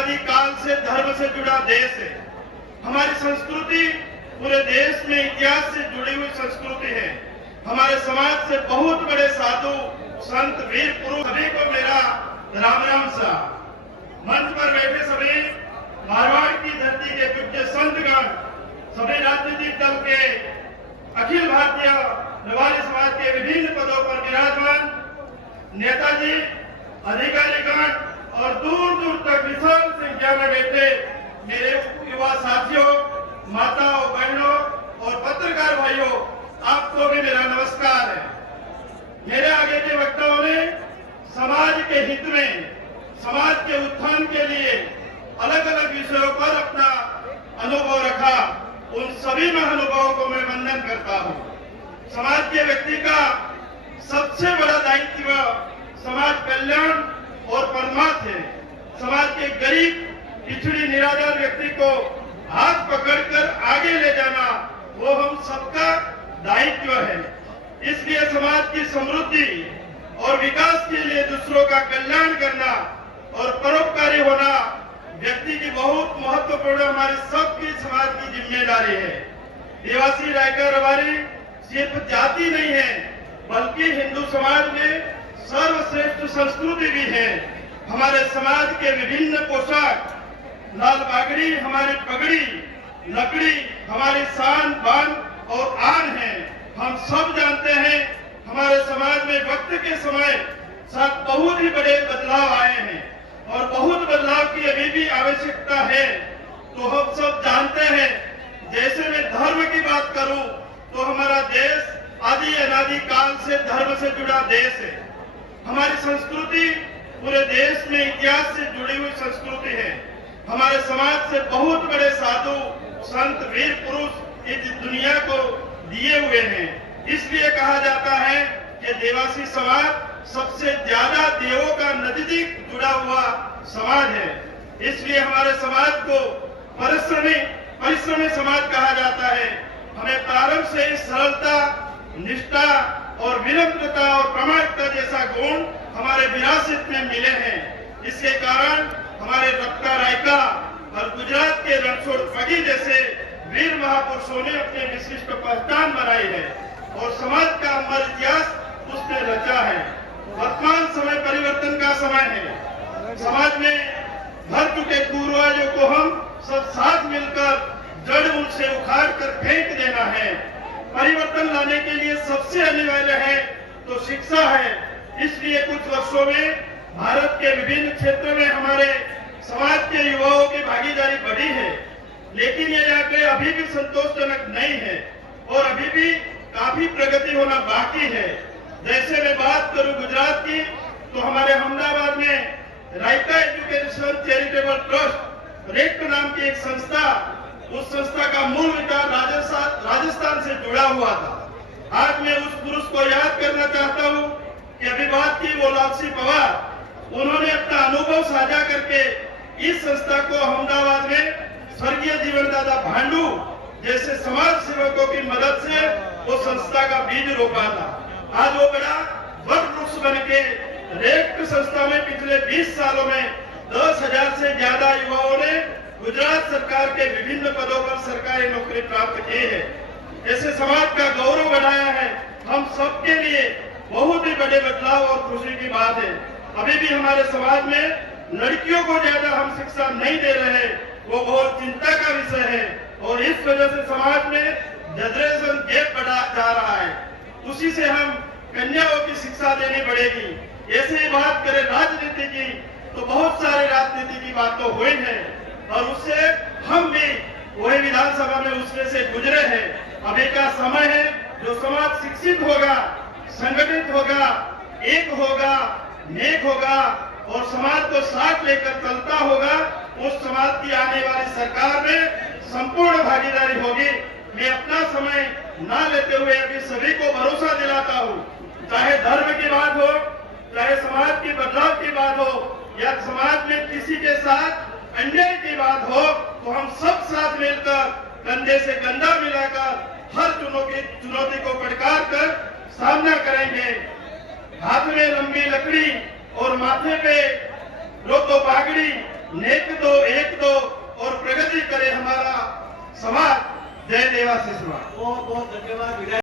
अनादि काल से धर्म से जुड़ा देश है। हमारी संस्कृति पूरे देश में इतिहास से जुड़ी हुई संस्कृति है। हमारे समाज से बहुत बड़े साधु संत वीर पुरुष सभी को मेरा राम राम सा। मंच पर बैठे सभी मारवाड़ की धरती के पूज्य संतगण, सभी राजनीतिक दल के अखिल भारतीय रवाली समाज के विभिन्न पदों पर विराजमान नेताजी, अधिकारीगण और दूर दूर तक विशाल संख्या में बैठे मेरे युवा साथियों, माताओं, बहनों और पत्रकार भाइयों, आपको भी मेरा नमस्कार है। मेरे आगे के वक्ताओं ने समाज के हित में, समाज के उत्थान के लिए अलग अलग विषयों पर अपना अनुभव रखा। उन सभी महानुभावों को मैं वंदन करता हूँ। समाज के व्यक्ति का सबसे बड़ा दायित्व समाज कल्याण और परमार्थ है। समाज के गरीब, पिछड़ी, निराधार व्यक्ति को हाथ पकड़कर आगे ले जाना वो हम सबका दायित्व है। इसलिए समाज की समृद्धि और विकास के लिए दूसरों का कल्याण करना और परोपकारी होना व्यक्ति की बहुत महत्वपूर्ण, हमारी सबकी समाज की जिम्मेदारी है। देवासी रायका रवारी सिर्फ जाति नहीं है, बल्कि हिंदू समाज में सर्वश्रेष्ठ संस्कृति भी है। हमारे समाज के विभिन्न पोशाक, लाल बागड़ी हमारी पगड़ी, लकड़ी हमारी शान, बान और आन है। हम सब जानते हैं हमारे समाज में वक्त के समय साथ बहुत ही बड़े बदलाव आए हैं और बहुत बदलाव की अभी भी आवश्यकता है। तो हम सब जानते हैं, जैसे मैं धर्म की बात करूं तो हमारा देश आदि अनादि काल से धर्म से जुड़ा देश है। हमारी संस्कृति पूरे देश में इतिहास से जुड़ी हुई संस्कृति है। हमारे समाज से बहुत बड़े साधु संत वीर पुरुष इस दुनिया को दिए हुए हैं। इसलिए कहा जाता है कि देवासी समाज सबसे ज्यादा देवों का नजदीक जुड़ा हुआ समाज है। इसलिए हमारे समाज को परिश्रमी समाज कहा जाता है। हमें प्रारंभ से ही सरलता, निष्ठा और विनम्रता और प्रामाणिकता जैसा गुण हमारे विरासत में मिले हैं। इसके कारण हमारे रक्ता रायका और गुजरात के रणछोड़ पगी जैसे वीर महापुरुषों ने अपनी विशिष्ट पहचान बनाई है और समाज का अमर इतिहास उसने रचा है। वर्तमान समय परिवर्तन का समय है। समाज में भर चुके पूर्वजों को हम सब साथ मिलकर जड़ मूल से उखाड़ कर फेंक देना है। परिवर्तन लाने के लिए सबसे अनिवार्य है तो शिक्षा है। इसलिए कुछ वर्षों में भारत के विभिन्न क्षेत्रों में हमारे समाज के युवाओं की भागीदारी बढ़ी है, लेकिन ये आंकड़े अभी भी संतोषजनक नहीं है और अभी भी काफी प्रगति होना बाकी है। जैसे मैं बात करूं गुजरात की, तो हमारे अहमदाबाद में रायका एजुकेशन चैरिटेबल ट्रस्ट रेक्ट नाम की एक संस्था, उस संस्था का मूल विकास राजस्थान से जुड़ा हुआ था। आज मैं उस पुरुष को याद करना चाहता हूं कि अभी बात की वो लालसी पवार, उन्होंने अपना अनुभव साझा करके इस संस्था को अहमदाबाद में स्वर्गीय जीवनदाता भांडू जैसे समाज सेवकों की मदद से वो संस्था का बीज रोपा था। आज वो बड़ा वट वृक्ष बन के रेक्ट संस्था में पिछले 20 सालों में 10,000 से ज्यादा युवाओं ने गुजरात सरकार के विभिन्न पदों पर सरकारी नौकरी प्राप्त की है। ऐसे समाज का गौरव बढ़ाया है। हम सबके लिए बहुत ही बड़े बदलाव और खुशी की बात है। अभी भी हमारे समाज में लड़कियों को ज्यादा हम शिक्षा नहीं दे रहे, वो बहुत चिंता का विषय है और इस वजह से समाज में जनरेशन गैप बढ़ा जा रहा है। उसी से हम कन्याओं की शिक्षा देनी पड़ेगी। ऐसे ही बात करें राजनीति की, तो बहुत सारी राजनीति की बात तो हुई है और उससे हम भी वही विधानसभा में उसमें से गुजरे हैं। अभी का समय है जो समाज शिक्षित होगा, संगठित होगा, एक होगा, नेक होगा और समाज को साथ लेकर चलता होगा, उस समाज की आने वाली सरकार में संपूर्ण भागीदारी होगी। मैं अपना समय ना लेते हुए अभी सभी को भरोसा दिलाता हूँ, चाहे धर्म की बात हो, चाहे समाज की बदलाव की बात हो या समाज में किसी के साथ अन्याय की बात हो, तो हम सब साथ मिलकर कंधे से कंधा मिलाकर हर चुनौती को पड़कार कर सामना करेंगे। हाथ में लंबी लकड़ी और माथे पे रो तो पागड़ी नेक दो एक दो और प्रगति करे हमारा समाज। जय देवासी समाज। बहुत बहुत धन्यवाद।